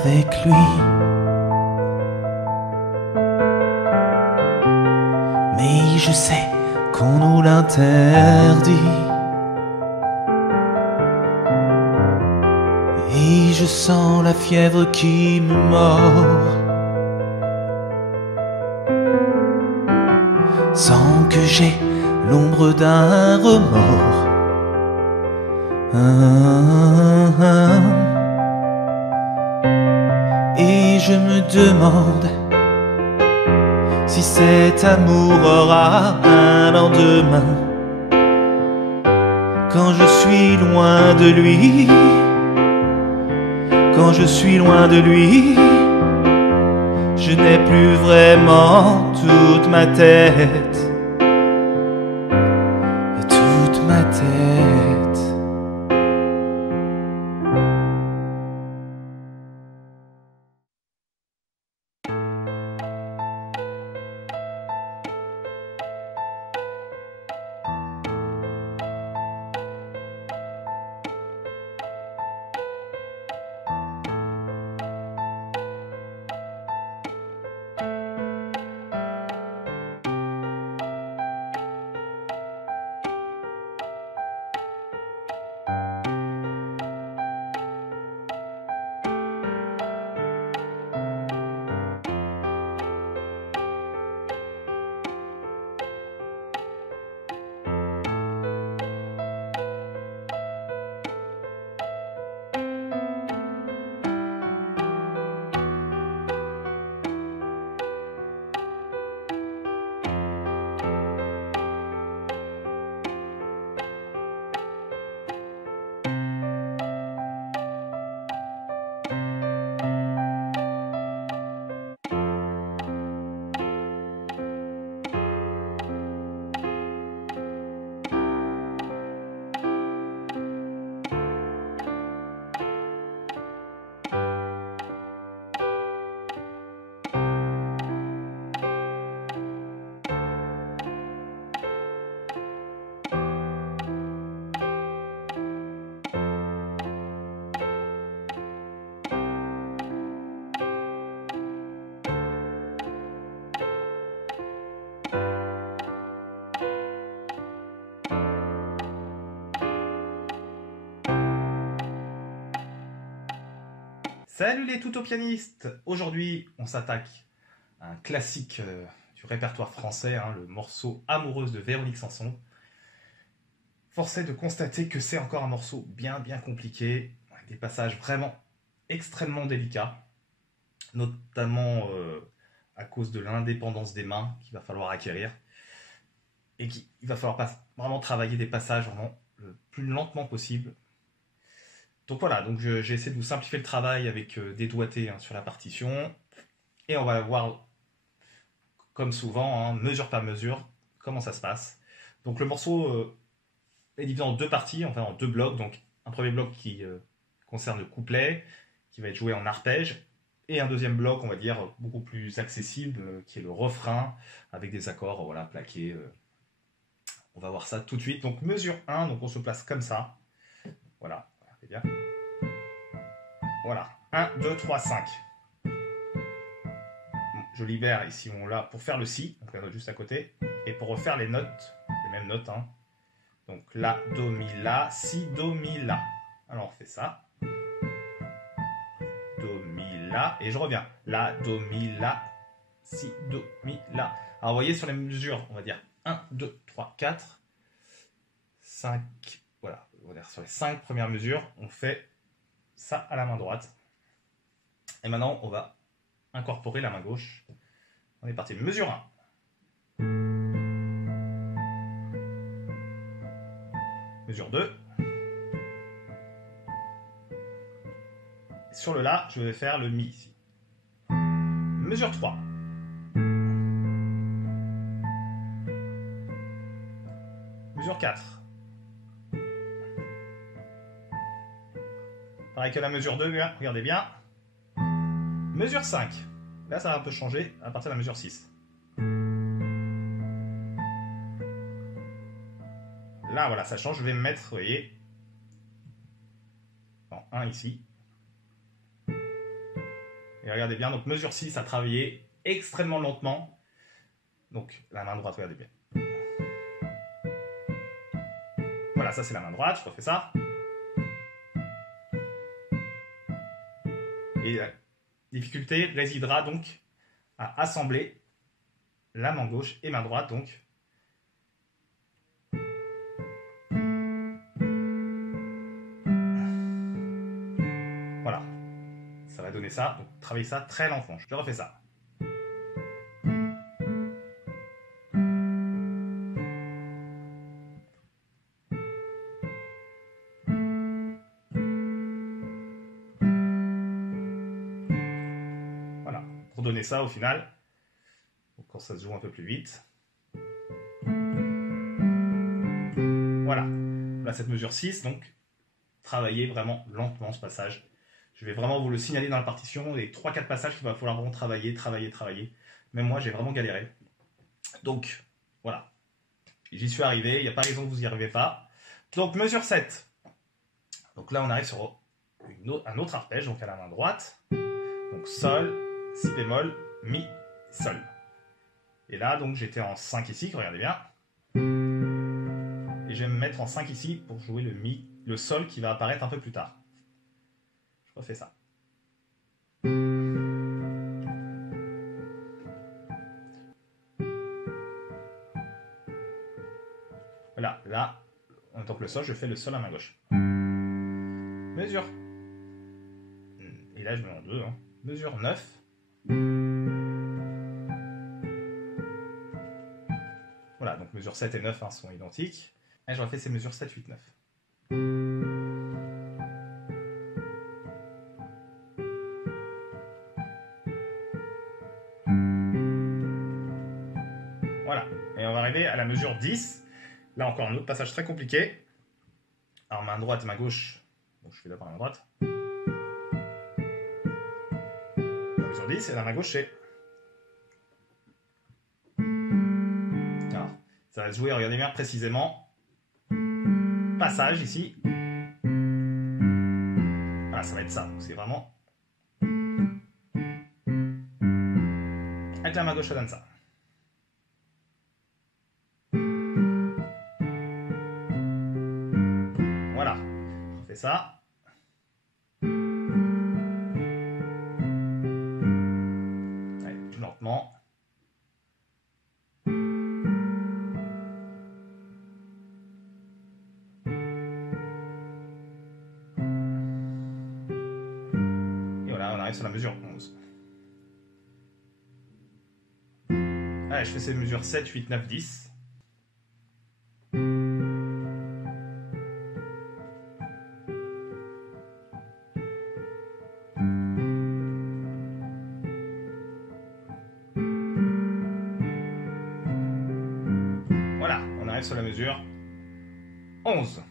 avec lui. Mais je sais qu'on nous l'interdit. Et je sens la fièvre qui me mord, sans que j'aie l'ombre d'un remords. Et je me demande si cet amour aura un lendemain, quand je suis loin de lui. Quand je suis loin de lui, je n'ai plus vraiment toute ma tête. Toute ma tête. Salut les tuto-pianistes! Aujourd'hui, on s'attaque à un classique du répertoire français, hein, le morceau Amoureuse de Véronique Sanson. Force est de constater que c'est encore un morceau bien compliqué, avec des passages vraiment extrêmement délicats, notamment à cause de l'indépendance des mains qu'il va falloir acquérir, et qu'il va falloir vraiment travailler des passages vraiment le plus lentement possible. Donc voilà, donc j'ai essayé de vous simplifier le travail avec des doigtés sur la partition. Et on va voir, comme souvent, hein, mesure par mesure, comment ça se passe. Donc le morceau est divisé en deux parties, enfin en deux blocs. Donc un premier bloc qui concerne le couplet, qui va être joué en arpège. Et un deuxième bloc, on va dire, beaucoup plus accessible, qui est le refrain, avec des accords voilà, plaqués. On va voir ça tout de suite. Donc mesure 1, donc on se place comme ça. Voilà, regardez bien. Voilà, 1, 2, 3, 5. Bon, je libère ici mon La pour faire le Si, donc la note juste à côté, et pour refaire les notes, les mêmes notes. Hein. Donc La, Do, Mi, La, Si, Do, Mi, La. Alors on fait ça. Do, Mi, La, et je reviens. La, Do, Mi, La, Si, Do, Mi, La. Alors vous voyez sur les mesures, on va dire 1, 2, 3, 4, 5, voilà. On va dire sur les 5 premières mesures, on fait ça à la main droite. Et maintenant, on va incorporer la main gauche. On est parti. Mesure 1. Mesure 2. Sur le La, je vais faire le Mi ici. Mesure 3. Mesure 4. Pareil que la mesure 2, regardez bien. Mesure 5. Là, ça va un peu changer à partir de la mesure 6. Là, voilà, ça change. Je vais me mettre, vous voyez, en 1 ici. Et regardez bien, donc mesure 6 à travailler extrêmement lentement. Donc la main droite, regardez bien. Voilà, ça c'est la main droite, je refais ça. Et la difficulté résidera donc à assembler la main gauche et main droite, donc. Voilà, ça va donner ça, donc travaillez ça très lentement. Je refais ça. Voilà, pour donner ça au final, quand ça se joue un peu plus vite. Voilà, là cette mesure 6, donc travaillez vraiment lentement ce passage. Je vais vraiment vous le signaler dans la partition, les 3-4 passages qu'il va falloir vraiment travailler. Même moi, j'ai vraiment galéré. Donc, voilà. J'y suis arrivé, il n'y a pas raison que vous n'y arrivez pas. Donc, mesure 7. Donc là, on arrive sur un autre arpège, donc à la main droite. Donc, sol, si bémol, mi, sol. Et là, donc, j'étais en 5 ici, regardez bien. Et je vais me mettre en 5 ici pour jouer le mi, le sol qui va apparaître un peu plus tard. Je refais ça. Voilà, là, en tant que le sol, je fais le sol à main gauche. Mesure. Et là, je mets en 2. Hein. Mesure 9. Voilà, donc mesure 7 et 9 hein, sont identiques. Et je refais ces mesures 7, 8, 9. Voilà, et on va arriver à la mesure 10. Là encore un autre passage très compliqué. Alors main droite, main gauche. Donc je fais d'abord la main droite. La mesure 10 et la main gauche c'est. Alors, ça va se jouer, regardez bien précisément. Passage ici. Voilà, ça va être ça. C'est vraiment. Avec la main gauche, ça donne ça. Voilà, on fait ça. Allez, plus lentement. Et voilà, on arrive sur la mesure 11. Allez, je fais ces mesures 7, 8, 9, 10. Voilà, on arrive sur la mesure 11.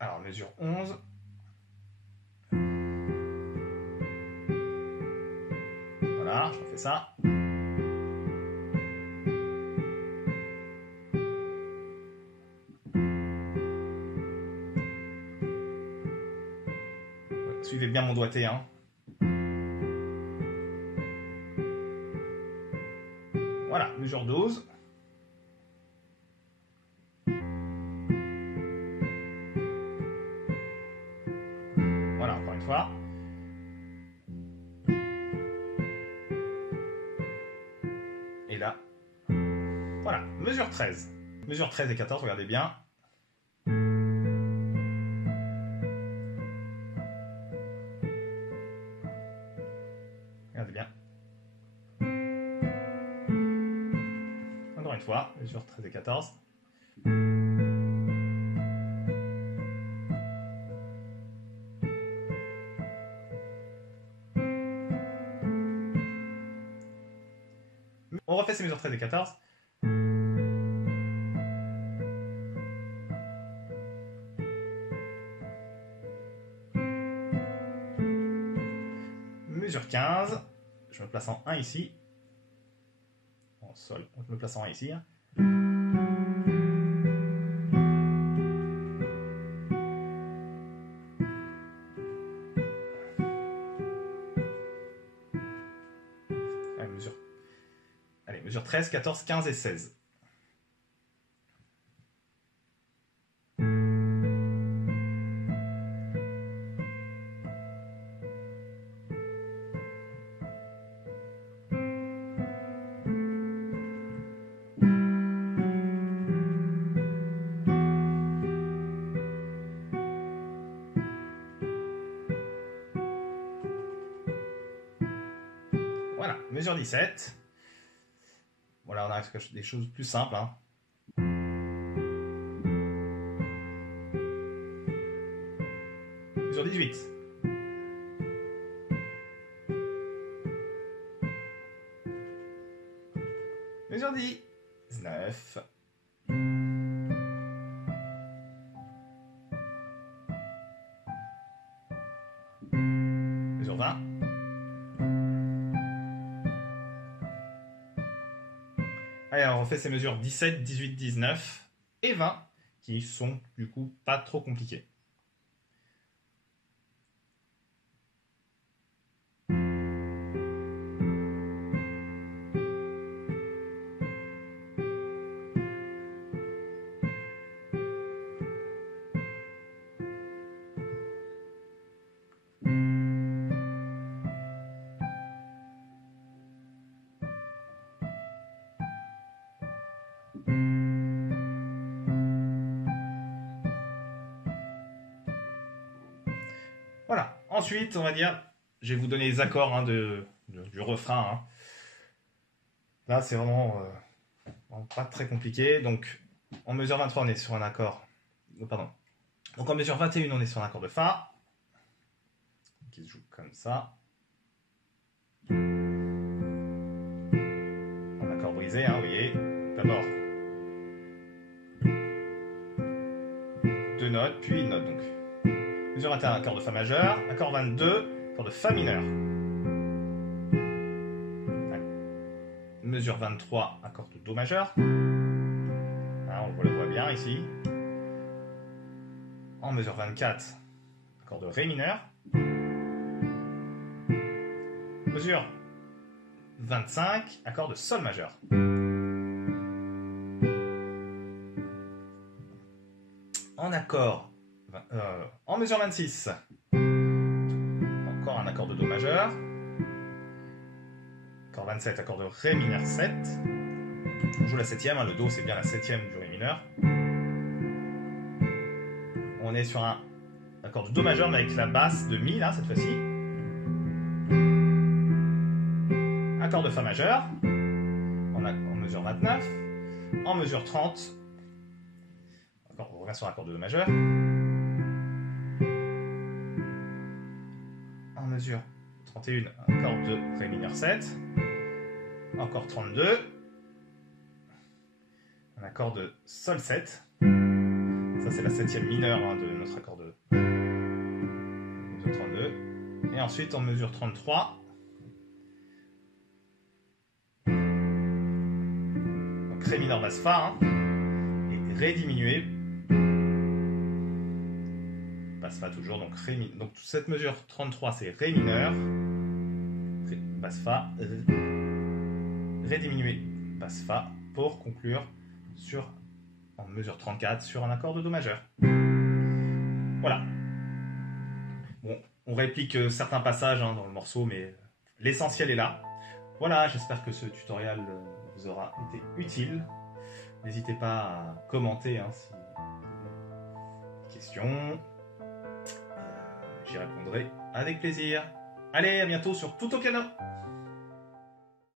Alors, mesure 11. Voilà, je refais ça. Suivez bien mon doigté, hein. Voilà, mesure 12. Voilà, encore une fois. Et là, voilà, mesure 13. Mesure 13 et 14, regardez bien. Regardez bien. Encore une fois, mesure 13 et 14. On refait ces mesures 13 et 14. Mesure 15. Je me place en 1 ici. En sol, je me place en 1 ici. mesure 13, 14, 15 et 16. Voilà, mesure 17. Voilà, on arrive à des choses plus simples. Hein. Mesure 18. Mesure 19. Mesure 20. Allez, on refait ces mesures 17, 18, 19 et 20 qui sont du coup pas trop compliquées. Voilà. Ensuite, on va dire, je vais vous donner les accords hein, du refrain. Hein. Là, c'est vraiment pas très compliqué. Donc, en mesure 23, on est sur un accord. Pardon. Donc, en mesure 21, on est sur un accord de Fa. Qui se joue comme ça. Un accord brisé, hein, vous voyez. D'abord, 2 notes, puis une note. Donc, mesure 21, accord de Fa majeur. Accord 22, accord de Fa mineur. Mesure 23, accord de Do majeur. Là, on le voit bien ici. En mesure 24, accord de Ré mineur. Mesure 25, accord de Sol majeur. En accord, en mesure 26, encore un accord de Do majeur. Accord 27, accord de Ré mineur 7. On joue la septième, hein, le Do c'est bien la septième du Ré mineur. On est sur un accord de Do majeur mais avec la basse de Mi là cette fois-ci. Accord de Fa majeur en mesure 29. En mesure 30, on revient sur un accord de Do majeur. En mesure 31, accord de Ré mineur 7. Encore 32. Un accord de Sol 7. Ça, c'est la septième mineure hein, de notre accord de mesure 32. Et ensuite, en mesure 33. Donc, Ré mineur basse Fa. Hein, et Ré diminué. Basse Fa toujours. Donc, donc cette mesure 33, c'est Ré mineur. Ré, basse Fa. Ré diminué, basse Fa, pour conclure en mesure 34 sur un accord de Do majeur. Voilà. Bon, on réplique certains passages hein, dans le morceau, mais l'essentiel est là. Voilà, j'espère que ce tutoriel vous aura été utile. N'hésitez pas à commenter hein, si vous avez des questions. J'y répondrai avec plaisir. Allez, à bientôt sur Tout au piano.